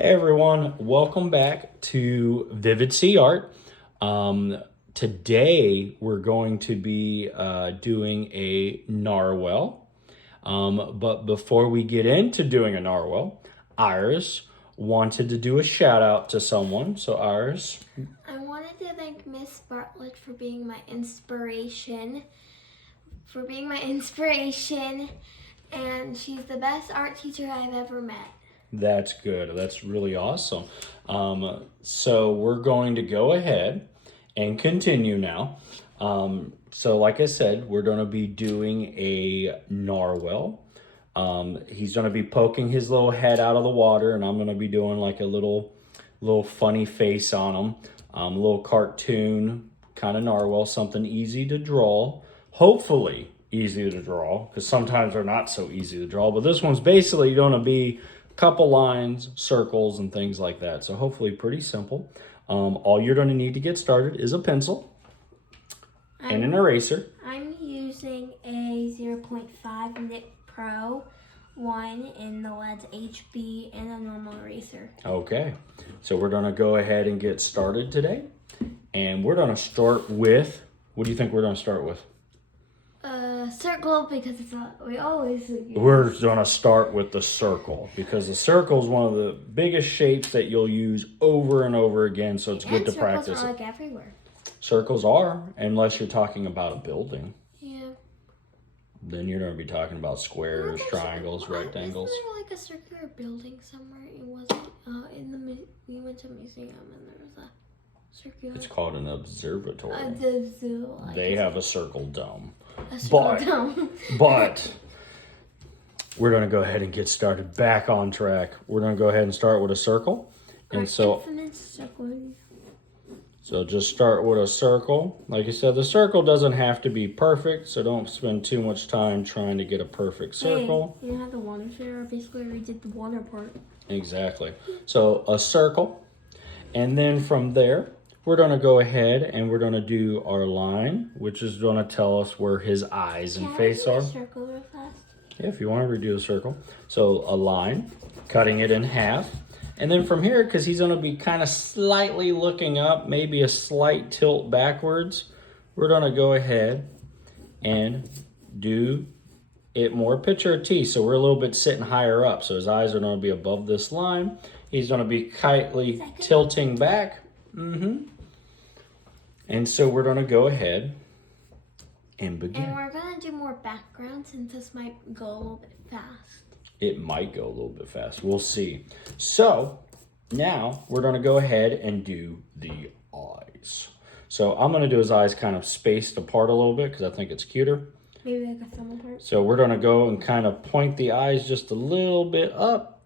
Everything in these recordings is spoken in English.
Hey everyone, welcome back to Vivid Sea Art. Today we're going to be doing a narwhal. But before we get into doing a narwhal, Iris wanted to do a shout out to someone. So Iris. I wanted to thank Miss Bartlett for being my inspiration. And she's the best art teacher I've ever met. That's good. That's really awesome. So we're going to go ahead and continue now. So like I said, we're going to be doing a narwhal. He's going to be poking his little head out of the water, and I'm going to be doing like a little funny face on him. A little cartoon kind of narwhal, something easy to draw. Hopefully easy to draw, because sometimes they're not so easy to draw. But this one's basically going to be couple lines, circles, and things like that. So hopefully pretty simple. All you're going to need to get started is a pencil and an eraser. I'm using a 0.5 Nip Pro 1 in the leads HB and a normal eraser. Okay, so we're going to go ahead and get started today. And we're going to start with, what do you think we're going to start with? Circle, because it's we always use. We're going to start with the circle, because the circle is one of the biggest shapes that you'll use over and over again, so it's good to practice it. Circles are like everywhere. Circles are, unless you're talking about a building. Yeah. Then you're going to be talking about squares, triangles, rectangles. Isn't there like a circular building somewhere? It wasn't we went to a museum and there was a circular. It's called an observatory. The zoo. They have a circle dome. But we're going to go ahead and get started back on track. We're going to go ahead and start with a circle. And so just start with a circle. Like I said, the circle doesn't have to be perfect, so don't spend too much time trying to get a perfect circle. Hey, you have the water share. Basically, we did the water part. Exactly. So a circle. And then from there, we're going to go ahead and we're going to do our line, which is going to tell us where his eyes and face are. Circle real fast? Yeah, if you want to redo a circle. So a line, cutting it in half. And then from here, because he's going to be kind of slightly looking up, maybe a slight tilt backwards, we're going to go ahead and do it more. Picture a T, so we're a little bit sitting higher up. So his eyes are going to be above this line. He's going to be slightly tilting back. And so we're going to go ahead and begin. And we're going to do more background since this might go a little bit fast. It might go a little bit fast. We'll see. So now we're going to go ahead and do the eyes. So I'm going to do his eyes kind of spaced apart a little bit because I think it's cuter. Maybe like a thumb apart. So we're going to go and kind of point the eyes just a little bit up.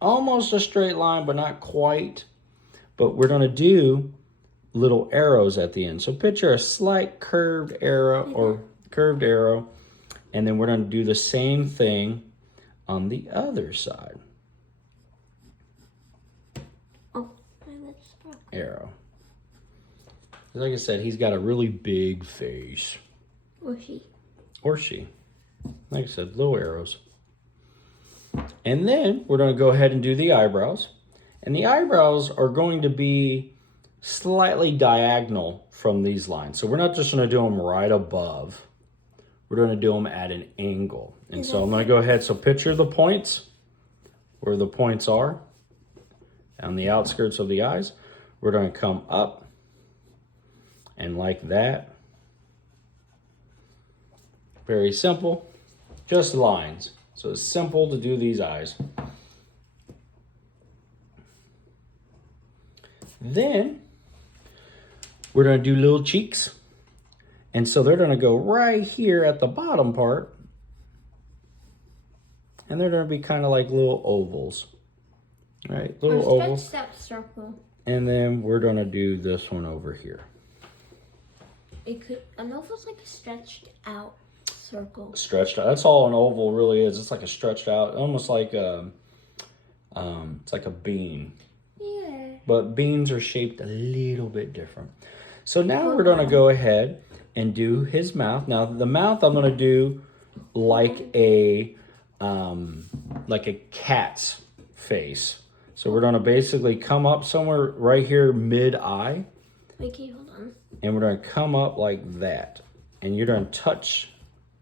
Almost a straight line, but not quite. But we're going to do little arrows at the end. So picture a slight curved arrow or curved arrow. And then we're going to do the same thing on the other side. Oh, my lips. Arrow. Like I said, he's got a really big face. Or she. Or she. Like I said, little arrows. And then we're going to go ahead and do the eyebrows. And the eyebrows are going to be slightly diagonal from these lines. So we're not just going to do them right above. We're going to do them at an angle. And so I'm going to go ahead. So picture the points, where the points are on the outskirts of the eyes. We're going to come up and like that. Very simple, just lines. So it's simple to do these eyes. Then we're going to do little cheeks. And so they're going to go right here at the bottom part. And they're going to be kind of like little ovals. Right? Little ovals. Stretched out circle. And then we're going to do this one over here. An oval's like a stretched out circle. Stretched out. That's all an oval really is. It's like a stretched out, almost like it's like a bean. Yeah. But beans are shaped a little bit different. So now we're going to go ahead and do his mouth. Now the mouth I'm going to do like a cat's face. So we're gonna basically come up somewhere right here mid-eye. Okay, hold on. And we're gonna come up like that. And you're gonna touch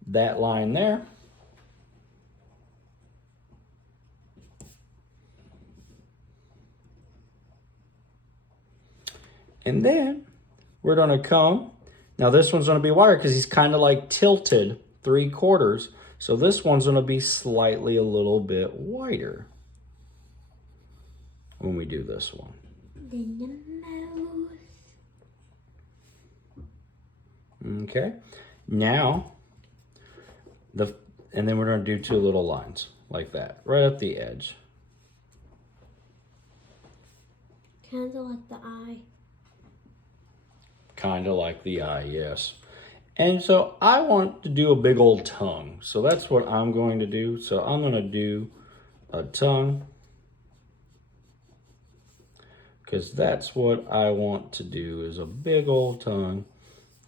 that line there. And then we're gonna come, now this one's gonna be wider because he's kind of like tilted 3/4. So this one's gonna be slightly a little bit wider when we do this one. Then the mouth. Okay, now, and then we're gonna do 2 little lines like that, right at the edge. Kind of like the eye. Kind of like the eye, yes. And so I want to do a big old tongue. So that's what I'm going to do. So I'm going to do a tongue. Because that's what I want to do, is a big old tongue.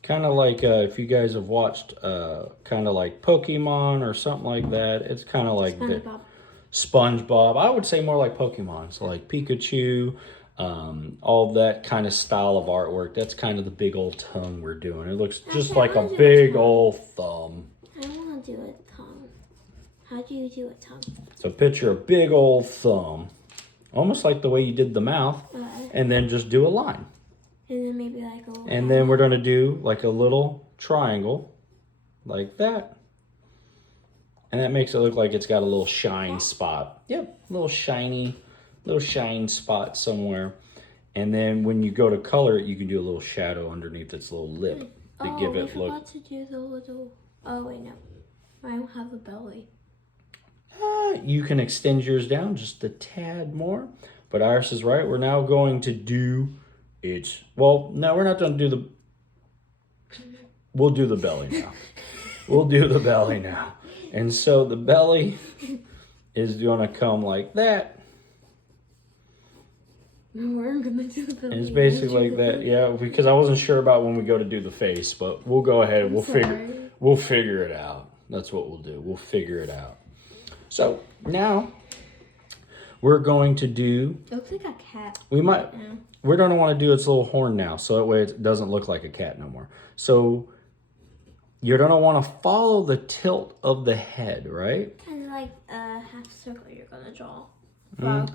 Kind of like if you guys have watched kind of like Pokemon or something like that. It's kind of like SpongeBob. SpongeBob. I would say more like Pokemon. So like Pikachu. All that kind of style of artwork. That's kind of the big old tongue we're doing. It looks just like a big old thumb. I want to do a tongue. How do you do a tongue? So picture a big old thumb, almost like the way you did the mouth, and then just do a line. And then maybe like a little. And then we're going to do like a little triangle, like that. And that makes it look like it's got a little shine spot. Yep, little shine spot somewhere. And then when you go to color it, you can do a little shadow underneath its little lip to give it look. I forgot to do the little. Oh wait, no, I don't have a belly. You can extend yours down just a tad more. But Iris is right. We're now going to do its. Well, no, we're not going to do the. We'll do the belly now. We'll do the belly now. And so the belly is going to come like that. We're gonna do the belly. And it's basically like that, yeah. Because I wasn't sure about when we go to do the face, but we'll go ahead. We'll figure it out. That's what we'll do. We'll figure it out. So now we're going to do. It looks like a cat. We might. Yeah. We're going to want to do its little horn now, so that way it doesn't look like a cat no more. So you're going to want to follow the tilt of the head, right? Kind of like a half circle you're going to draw.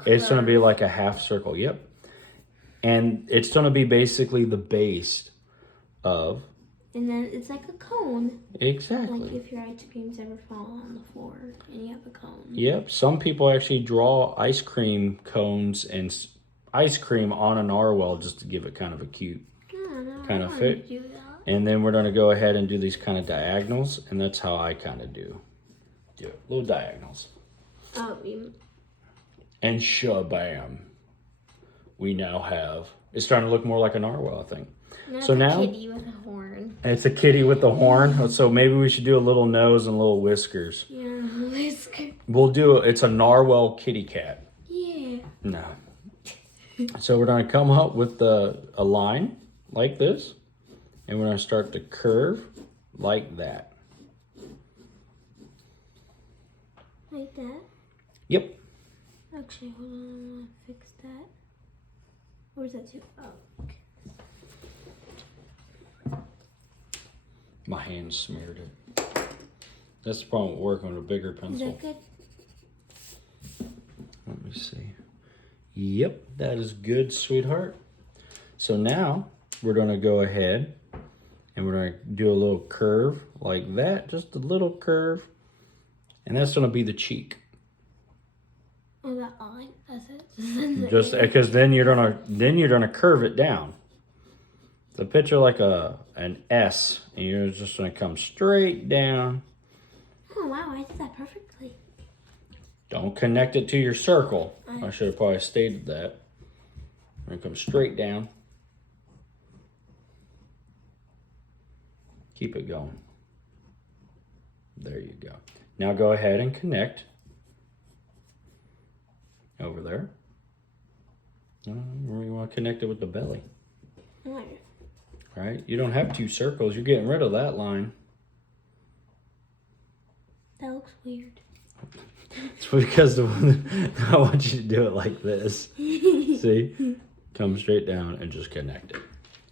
It's going to be like a half circle, yep. And it's going to be basically the base of. And then it's like a cone. Exactly. Like if your ice cream's ever fallen on the floor and you have a cone. Yep. Some people actually draw ice cream cones and ice cream on a narwhal just to give it kind of a cute kind of fit. And then we're going to go ahead and do these kind of diagonals. And that's how I kind of do it. Little diagonals. And shabam. We now have, it's starting to look more like a narwhal, I think. So now, it's a kitty with a horn. It's a kitty with a horn. So maybe we should do a little nose and little whiskers. Yeah, whiskers. We'll do it's a narwhal kitty cat. Yeah. No. So we're going to come up with a line like this. And we're going to start to curve like that. Like that? Yep. Actually, hold on. I want to fix that. Where's that too? Oh, okay. My hand smeared it. That's the problem with working with a bigger pencil. Is that good? Let me see. Yep, that is good, sweetheart. So now we're going to go ahead and we're going to do a little curve like that. Just a little curve. And that's going to be the cheek. Oh, that line? That's it? Just because then you're gonna curve it down. So picture like an S, and you're just gonna come straight down. Oh wow, I did that perfectly. Don't connect it to your circle. I should have probably stated that. We're gonna come straight down. Keep it going. There you go. Now go ahead and connect. Over there. You want to connect it with the belly. Right. Right? You don't have 2 circles. You're getting rid of that line. That looks weird. It's because I want you to do it like this. See? Come straight down and just connect it.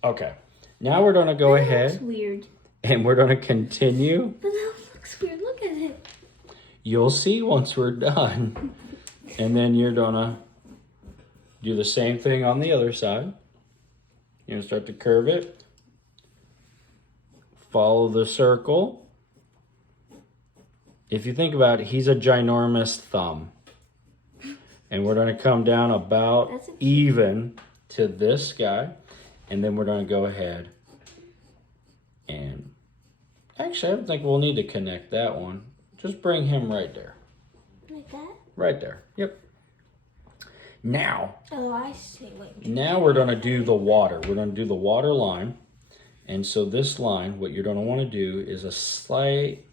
Okay. Now we're going to go That ahead looks weird. and we're going to continue. But that looks weird. Look at it. You'll see once we're done. And then you're going to do the same thing on the other side. You're going to start to curve it. Follow the circle. If you think about it, he's a ginormous thumb. And we're going to come down about even to this guy. And then we're going to go ahead and... Actually, I don't think we'll need to connect that one. Just bring him right there. Like that? Right there. Yep. Now... Oh, I see. Wait. Now we're going to do the water. We're going to do the water line. And so this line, what you're going to want to do is a slight...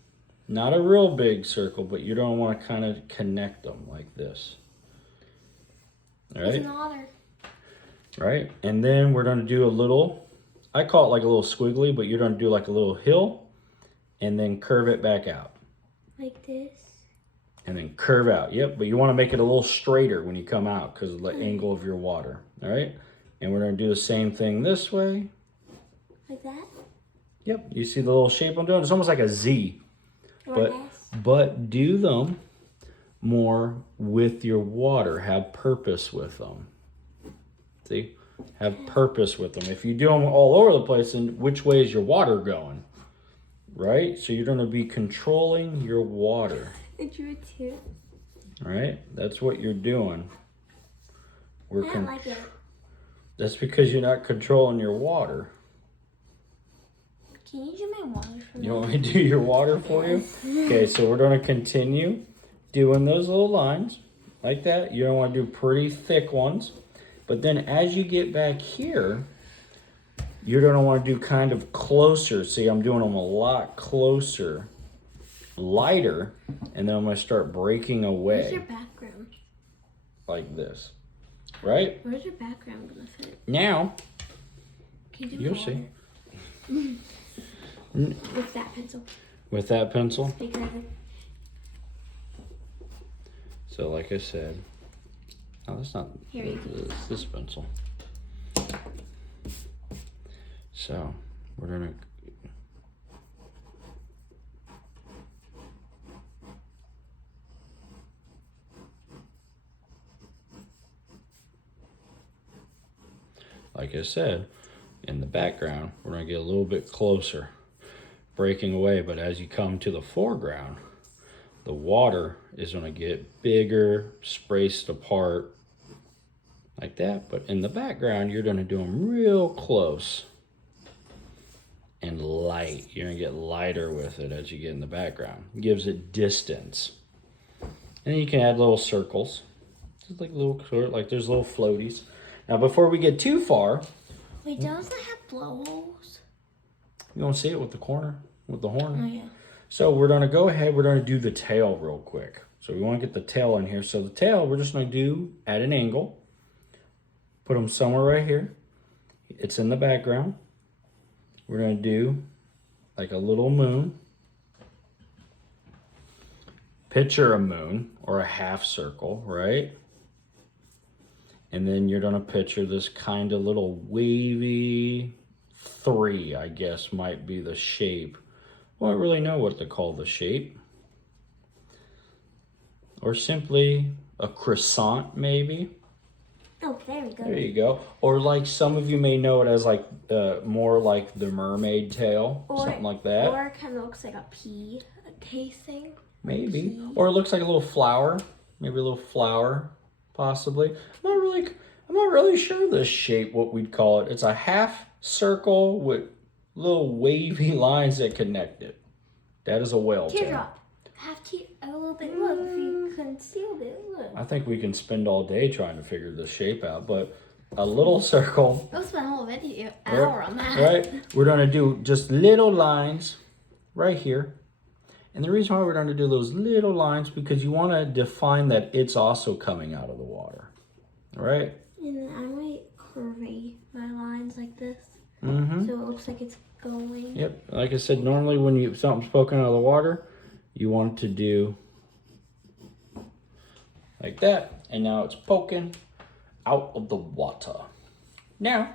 Not a real big circle, but you're going to want to kind of connect them like this. All right? It's an otter. Right? And then we're going to do a little, I call it like a little squiggly, but you're going to do like a little hill and then curve it back out. Like this? And then curve out. Yep, but you want to make it a little straighter when you come out because of the angle of your water. All right? And we're going to do the same thing this way. Like that? Yep, you see the little shape I'm doing? It's almost like a Z. But do them more with your water. Have purpose with them. See? Have purpose with them. If you do them all over the place, then which way is your water going? Right? So you're going to be controlling your water. I drew it too. All right? That's what you're doing. I don't like it. That's because you're not controlling your water. Can you do my water for me? You want me to do your water for you? Okay, so we're going to continue doing those little lines like that. You don't want to do pretty thick ones. But then as you get back here, you're going to want to do kind of closer. See, I'm doing them a lot closer, lighter, and then I'm going to start breaking away. Where's your background? Like this. Right? Where's your background going to fit? Now, Can you do you'll water? see. With that pencil. With that pencil? Because So like I said, oh, that's not, Here you go. it's this pencil. So we're gonna, like I said, in the background, we're gonna get a little bit closer, breaking away, but as you come to the foreground, the water is going to get bigger, spaced apart like that. But in the background, you're going to do them real close and light. You're going to get lighter with it as you get in the background. It gives it distance. And then you can add little circles. Just like little, like there's little floaties. Now, before we get too far. Wait, does it have blowholes? You want to see it with the corner, with the horn? Oh, yeah. So we're going to go ahead, we're going to do the tail real quick. So we want to get the tail in here. So the tail, we're just going to do at an angle. Put them somewhere right here. It's in the background. We're going to do like a little moon. Picture a moon or a half circle, right? And then you're going to picture this kind of little wavy 3, I guess, might be the shape. Well, I don't really know what to call the shape. Or simply a croissant, maybe. Oh, there we go. There you go. Or like some of you may know it as like more like the mermaid tail, something like that. Or it kind of looks like a pea casing. Maybe. Pea. Or it looks like a little flower. Maybe a little flower, possibly. I'm not really sure the shape, what we'd call it. It's a half circle with little wavy lines that connect it. That is a whale tail. Teardrop. A little bit. Look, if you concealed it, look. I think we can spend all day trying to figure this shape out, but a little circle. We'll spend a whole video hour on that. Right? We're going to do just little lines right here. And the reason why we're going to do those little lines because you want to define that it's also coming out of the water. All right? And then I might curve my lines like this. Mm-hmm. So it looks like it's going. Yep. Like I said, normally when something's poking out of the water, you want to do like that. And now it's poking out of the water. Now,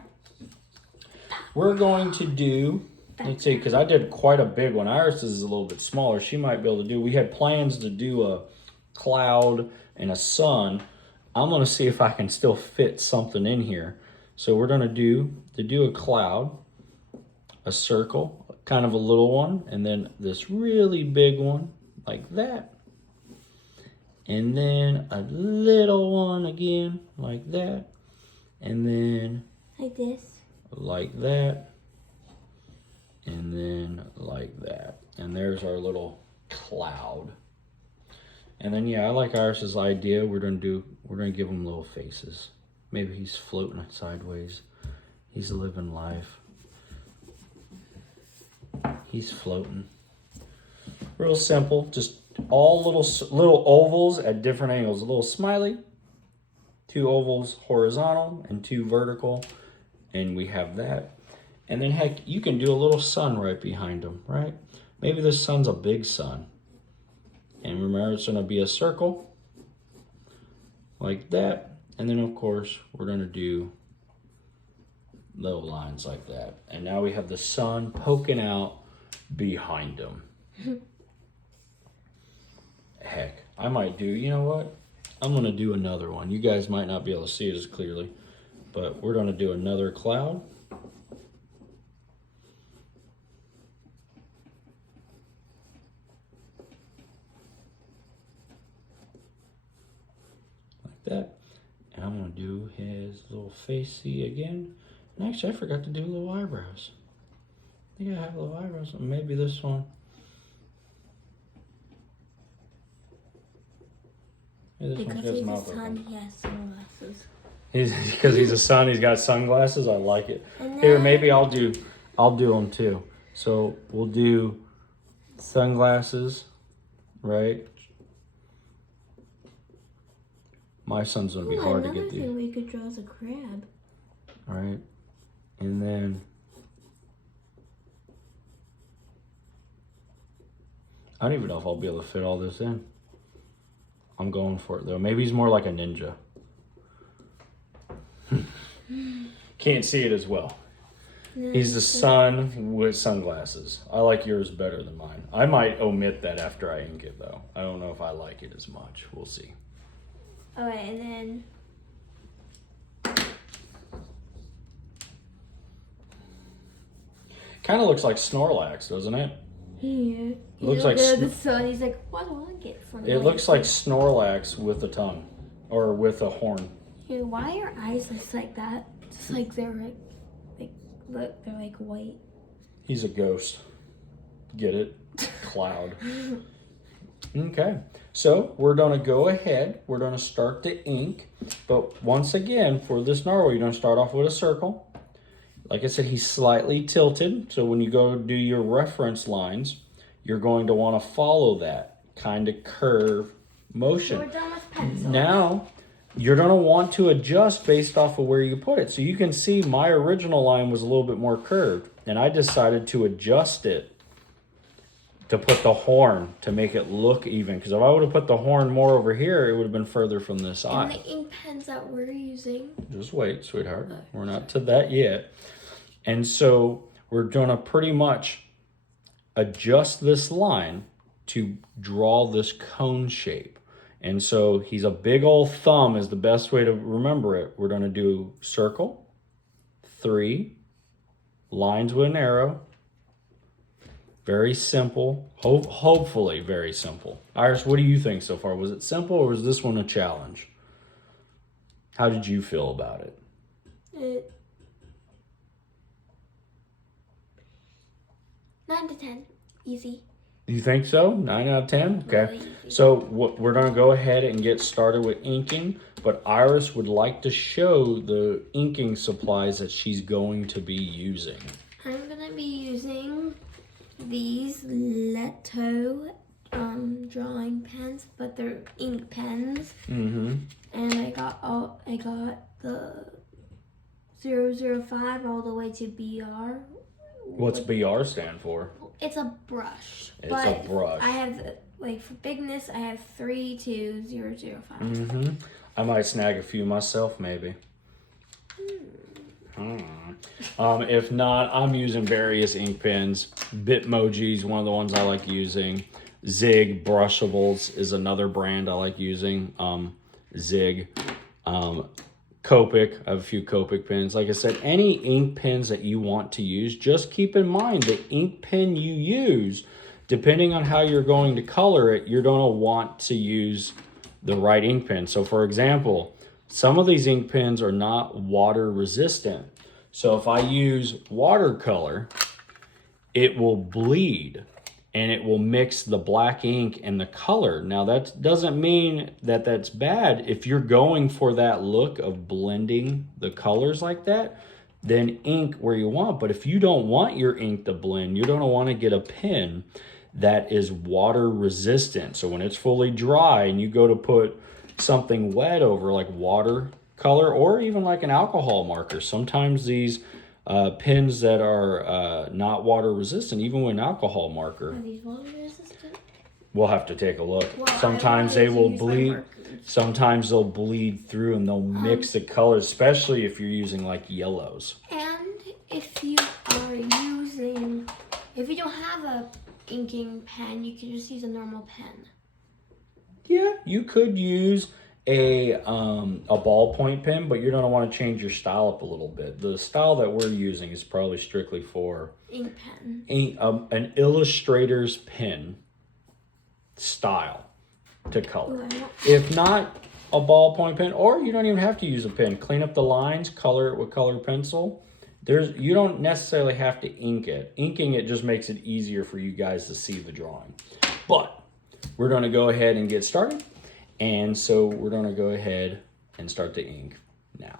we're going to do, let's see, because I did quite a big one. Iris is a little bit smaller. She might be able to do, we had plans to do a cloud and a sun. I'm going to see if I can still fit something in here. So we're going to do a cloud, a circle, kind of a little one, and then this really big one like that. And then a little one again like that. And then like this. Like that. And then like that. And there's our little cloud. And then yeah, I like Iris's idea. We're gonna give him little faces. Maybe he's floating sideways. He's living life. He's floating. Real simple. Just all little ovals at different angles. A little smiley. 2 ovals horizontal and 2 vertical. And we have that. And then heck, you can do a little sun right behind him, right? Maybe this sun's a big sun. And remember, it's gonna be a circle like that. And then of course, we're gonna do little lines like that. And now we have the sun poking out behind him. Heck, I might do, you know what? I'm gonna do another one. You guys might not be able to see it as clearly, but we're gonna do another cloud. Like that. And I'm gonna do his little facey again. And actually, I forgot to do little eyebrows. I think I have little eyebrows. Maybe this one. Maybe this one's Because got he's some a mouth son, he has sunglasses. Because he's a son, he's got sunglasses. I like it. And Here, then- maybe I'll do them too. So we'll do sunglasses, right? My son's gonna be hard to Another get thing these. we could draw is a crab. All right, and then I don't even know if I'll be able to fit all this in. I'm going for it though. Maybe he's more like a ninja. Can't see it as well. He's the sun with sunglasses. I like yours better than mine. I might omit that after I ink it though. I don't know if I like it as much. We'll see. Alright, and then Kind of looks like Snorlax, doesn't it? here. Looks like the sun. He's like, why do I get sun? It looks like Snorlax with a tongue. Or with a horn. Here, why are eyes just like that? Just like they're like look, they're like white. He's a ghost. Get it? Cloud. Okay. So we're going to go ahead. We're going to start the ink. But once again, for this narwhal, you're going to start off with a circle. Like I said, he's slightly tilted. So when you go do your reference lines, you're going to want to follow that kind of curve motion. We're done with pencils. Now, you're going to want to adjust based off of where you put it. So you can see my original line was a little bit more curved. And I decided to adjust it to put the horn to make it look even. Because if I would have put the horn more over here, it would have been further from this And eye. the ink pens that we're using. Just wait, sweetheart. We're not to that yet. And so we're going to pretty much adjust this line to draw this cone shape. And so he's a big old thumb is the best way to remember it. We're going to do circle, 3, lines with an arrow. Very simple. Hopefully very simple. Iris, what do you think so far? Was it simple or was this one a challenge? How did you feel about it? 9 to 10. Easy. You think so? 9 out of 10? Okay. Really easy. So we're going to go ahead and get started with inking, but Iris would like to show the inking supplies that she's going to be using. I'm going to be using these Leto drawing pens, but they're ink pens. Mm-hmm. And I got the 005 all the way to BR. What's BR stand for? It's a brush. It's a brush. I have, like, for bigness, I have 32005. Mm-hmm. I might snag a few myself, maybe. If not, I'm using various ink pens. Bitmoji is one of the ones I like using. Zig Brushables is another brand I like using. Zig. Copic, I have a few Copic pens. Like I said, any ink pens that you want to use, just keep in mind the ink pen you use, depending on how you're going to color it, you're going to want to use the right ink pen. So for example, some of these ink pens are not water resistant. So if I use watercolor, it will bleed and it will mix the black ink and the color. Now that doesn't mean that that's bad. If you're going for that look of blending the colors like that, then ink where you want. But if you don't want your ink to blend, you're gonna wanna get a pen that is water resistant. So when it's fully dry and you go to put something wet over, like watercolor or even like an alcohol marker, sometimes these pens that are not water resistant, even with an alcohol marker. Are these water resistant? We'll have to take a look. Well, Sometimes they will bleed. Sometimes they'll bleed through and they'll mix the colors, especially if you're using like yellows. And if you don't have a inking pen, you can just use a normal pen. Yeah, you could use a ballpoint pen, but you're gonna want to change your style up a little bit. The style that we're using is probably strictly for Ink pen. An illustrator's pen style to color. Ooh, If not a ballpoint pen, or you don't even have to use a pen. Clean up the lines, color it with colored pencil. You don't necessarily have to ink it. Inking it just makes it easier for you guys to see the drawing. But we're gonna go ahead and get started. And so we're going to go ahead and start the ink now.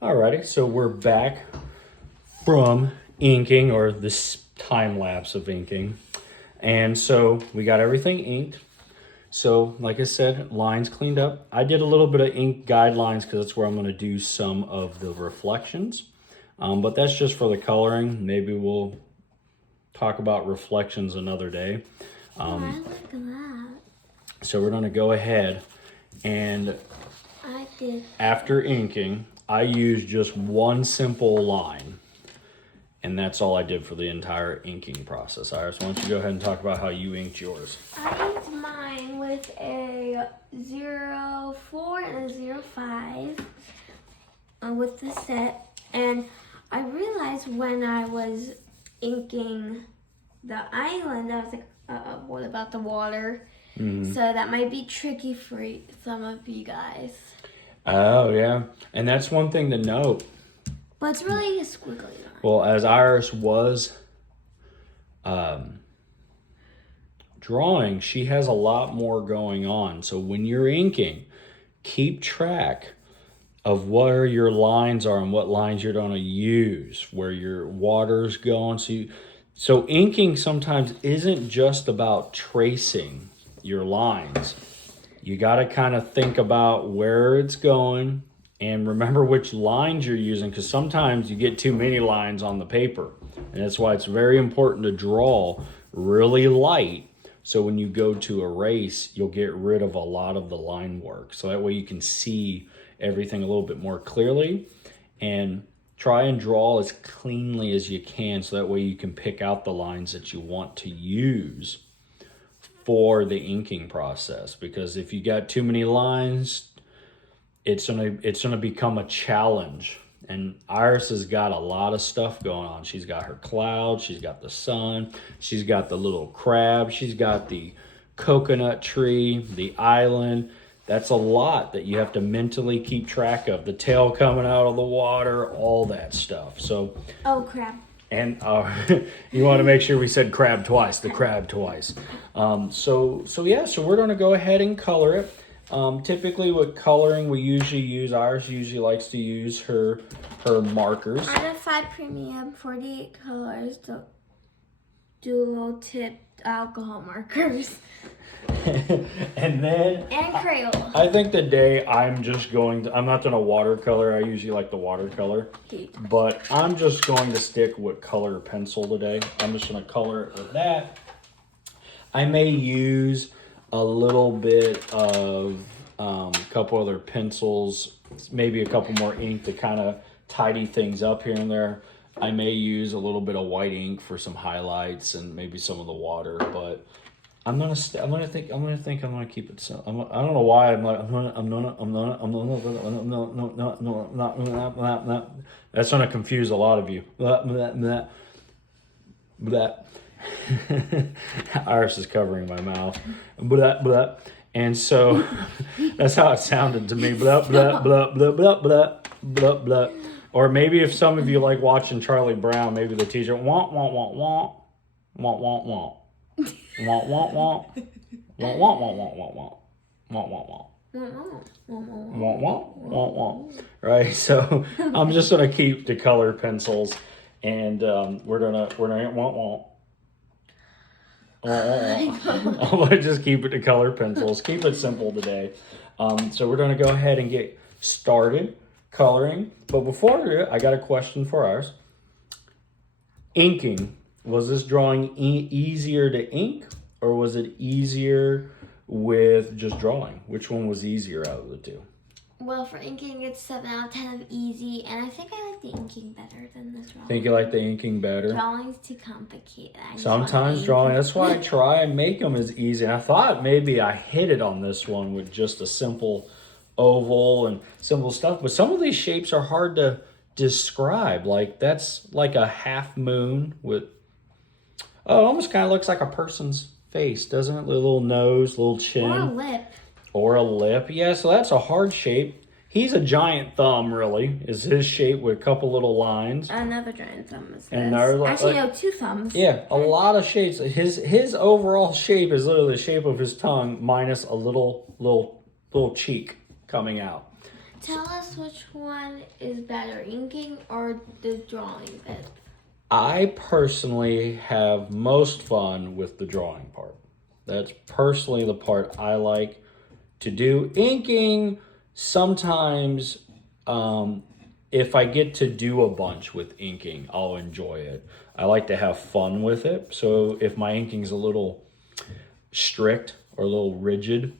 Alrighty, so we're back from inking, or this time lapse of inking. And so we got everything inked. So like I said, lines cleaned up. I did a little bit of ink guidelines because that's where I'm going to do some of the reflections. But that's just for the coloring. Maybe we'll talk about reflections another day. I like that. So we're going to go ahead and after inking, I used just one simple line. And that's all I did for the entire inking process. Iris, why don't you go ahead and talk about how you inked yours? I inked mine with a 04 and a 05 with the set. And I realized when I was inking the island, I was like, what about the water? Mm-hmm. So that might be tricky for some of you guys. Oh, yeah. And that's one thing to note. But it's really a squiggly line. Well, as Iris was drawing, she has a lot more going on. So when you're inking, keep track of where your lines are and what lines you're going to use, where your water's going. So inking sometimes isn't just about tracing your lines. You got to kind of think about where it's going and remember which lines you're using, because sometimes you get too many lines on the paper. And that's why it's very important to draw really light. So when you go to erase, you'll get rid of a lot of the line work. So that way you can see everything a little bit more clearly, and try and draw as cleanly as you can. So that way you can pick out the lines that you want to use for the inking process. Because if you got too many lines, it's gonna become a challenge. And Iris has got a lot of stuff going on. She's got her cloud, she's got the sun, she's got the little crab, she's got the coconut tree, the island. That's a lot that you have to mentally keep track of. The tail coming out of the water, all that stuff. So, oh, crab. and you want to make sure we said crab twice, the crab twice. So we're going to go ahead and color it. Typically with coloring, we usually use, Iris usually likes to use her markers. Out of 5 premium, 48 colors, dual tipped alcohol markers. And then and Crayola. I think today I'm not gonna watercolor. I usually like the watercolor, but I'm just going to stick with color pencil today. I'm just gonna color it with that. I may use a little bit of a couple other pencils, maybe a couple more ink to kind of tidy things up here and there. I may use a little bit of white ink for some highlights and maybe some of the water, but I'm gonna keep it simple. I don't know why that's gonna confuse a lot of you. Iris is covering my mouth. And so that's how it sounded to me. Or maybe if some of you like watching Charlie Brown, maybe the teacher womp womp womp womp womp womp womp. Womp womp womp womp womp womp womp womp womp womp womp. Right, so I'm just gonna keep the color pencils, and we're gonna womp womp. I'm gonna just keep it to color pencils. Keep it simple today. So we're gonna go ahead and get started coloring. But before we do it, I got a question for ours. Inking. Was this drawing easier to ink, or was it easier with just drawing? Which one was easier out of the two? Well, for inking, it's 7 out of 10 of easy, and I think I like the inking better than the drawing. Think you like the inking better? Drawing's too complicated. Sometimes drawing, that's why I try and make them as easy. And I thought maybe I hit it on this one with just a simple oval and simple stuff, but some of these shapes are hard to describe. Like that's like a half moon with, oh, it almost kind of looks like a person's face, doesn't it? Little nose, little chin. Or a lip. Or a lip. Yeah, so that's a hard shape. He's a giant thumb, really, is his shape with a couple little lines. Another giant thumb is this. And actually, no, 2 thumbs. Yeah, a lot of shapes. His overall shape is literally the shape of his tongue minus a little cheek coming out. Tell us which one is better, inking or the drawing bit. I personally have most fun with the drawing part. That's personally the part I like to do. Inking, sometimes if I get to do a bunch with inking, I'll enjoy it. I like to have fun with it. So if my inking's a little strict or a little rigid,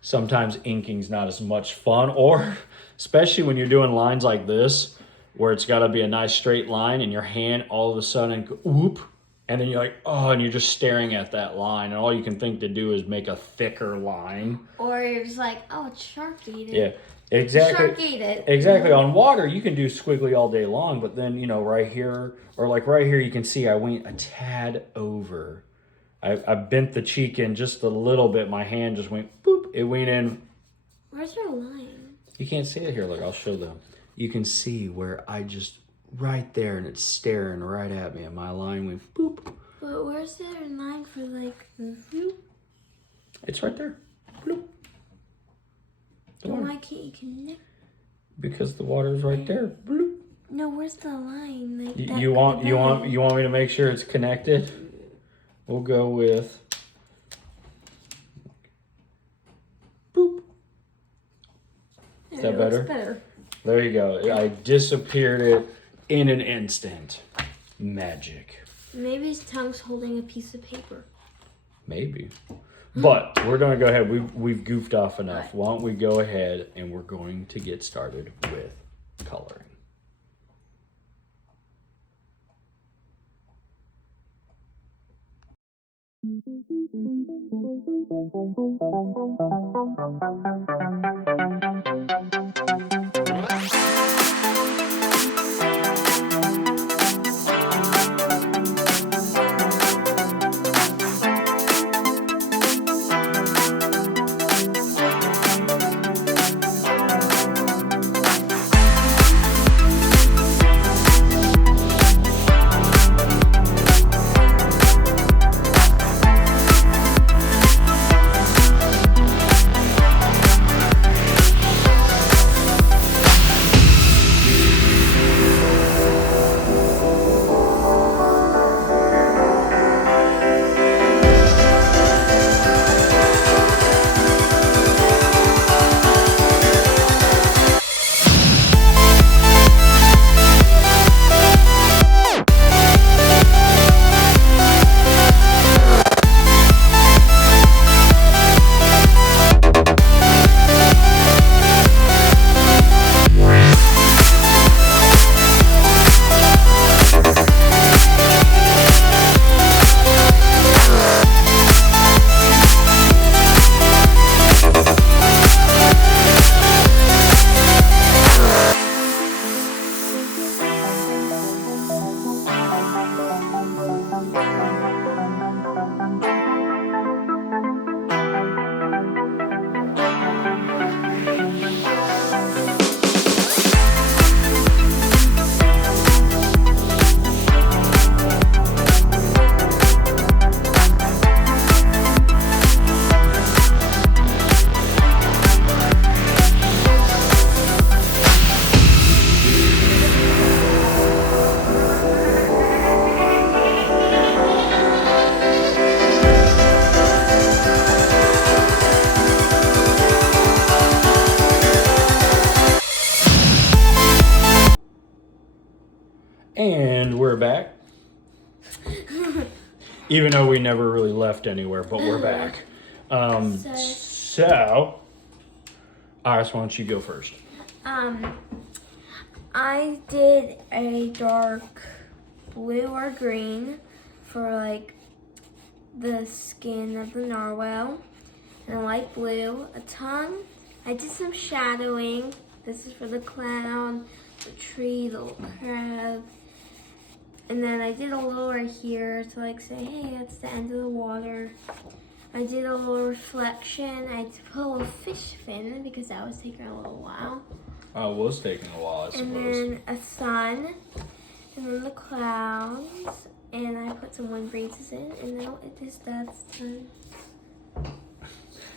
sometimes inking's not as much fun. Or especially when you're doing lines like this, where it's got to be a nice straight line and your hand all of a sudden, whoop, and then you're like, oh, and you're just staring at that line, and all you can think to do is make a thicker line. Or you're just like, oh, it's shark-gated. Yeah, exactly. Shark-gated. Exactly. On water, you can do squiggly all day long, but then, you know, right here, or like right here, you can see I went a tad over. I bent the cheek in just a little bit. My hand just went, boop. It went in. Where's your line? You can't see it here. Look, I'll show them. You can see where I just, right there, and it's staring right at me, and my line went boop. But where's the line for like the bloop? It's right there. Bloop. Why can't you connect? Because the water's right there. Bloop. No, where's the line? Like You want me to make sure it's connected? We'll go with boop. that it better? looks better. There you go. I disappeared it in an instant. Magic. Maybe his tongue's holding a piece of paper. Maybe. But we're going to go ahead. We've goofed off enough. Right. Why don't we go ahead and we're going to get started with coloring. And we're back. Even though we never really left anywhere, but we're back. So, Iris, why don't you go first? I did a dark blue or green for like the skin of the narwhal, and a light blue, a tongue. I did some shadowing. This is for the clown, the tree, the little crab. And then I did a little right here to like say, hey, that's the end of the water. I did a little reflection. I put a little fish fin because that was taking a little while. Oh, it was taking a while, I suppose. And then a sun, and then the clouds, and I put some wind breezes in, and now that's done.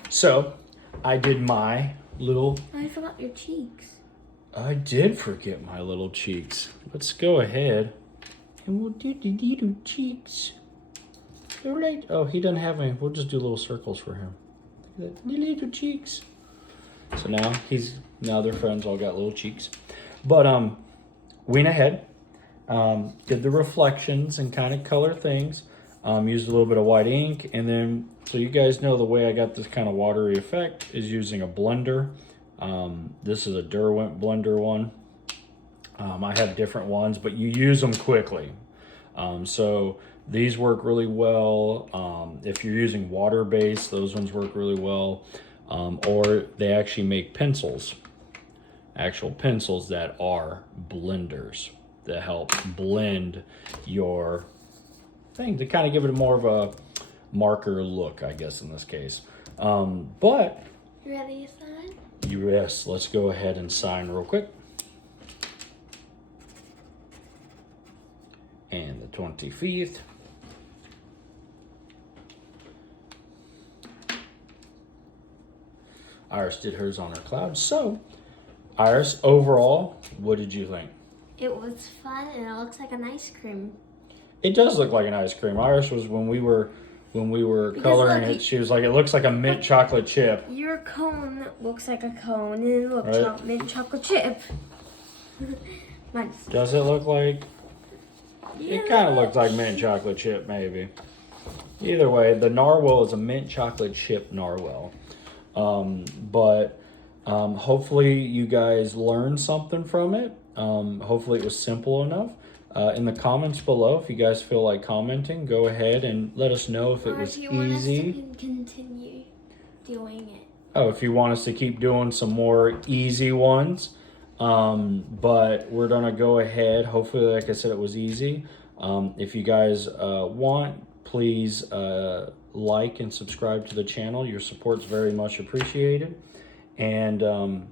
So, I did my little... I forgot your cheeks. I did forget my little cheeks. Let's go ahead and we'll do the little cheeks. They're like, oh, he doesn't have any. We'll just do little circles for him. Look at that, the little cheeks. So now their friends all got little cheeks. But went ahead, did the reflections and kind of color things. Used a little bit of white ink, and then so you guys know the way I got this kind of watery effect is using a blender. This is a Derwent blender one. I have different ones, but you use them quickly. So these work really well. If you're using water-based, those ones work really well. Or they actually make pencils, actual pencils that are blenders that help blend your thing to kind of give it more of a marker look, I guess, in this case. But You ready to sign? yes, let's go ahead and sign real quick. And the 25th. Iris did hers on her cloud. So, Iris, overall, what did you think? It was fun, and it looks like an ice cream. It does look like an ice cream. Iris was, when we were when we were Because coloring look, it, she was like, it looks like a mint chocolate chip. Your cone looks like a cone, and look, Right. mint chocolate chip. Mine's, Does it look like? yeah. It kind of looks like mint chocolate chip, maybe. Either way, the Narwhal is a mint chocolate chip Narwhal. But hopefully you guys learned something from it. Hopefully it was simple enough. In the comments below, if you guys feel like commenting, go ahead and let us know if it Or was if you want us easy. to continue doing it. Oh, if you want us to keep doing some more easy ones. But we're gonna go ahead. Hopefully, like I said, it was easy. If you guys want, please like and subscribe to the channel. Your support's very much appreciated. And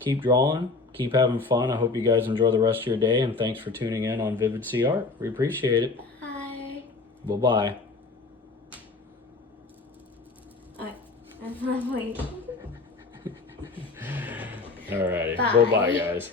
keep drawing, keep having fun. I hope you guys enjoy the rest of your day, and thanks for tuning in on Vivid Sea Art. We appreciate it. Bye. Bye-bye. I'm not waiting. Alrighty. Bye. Bye-bye, guys.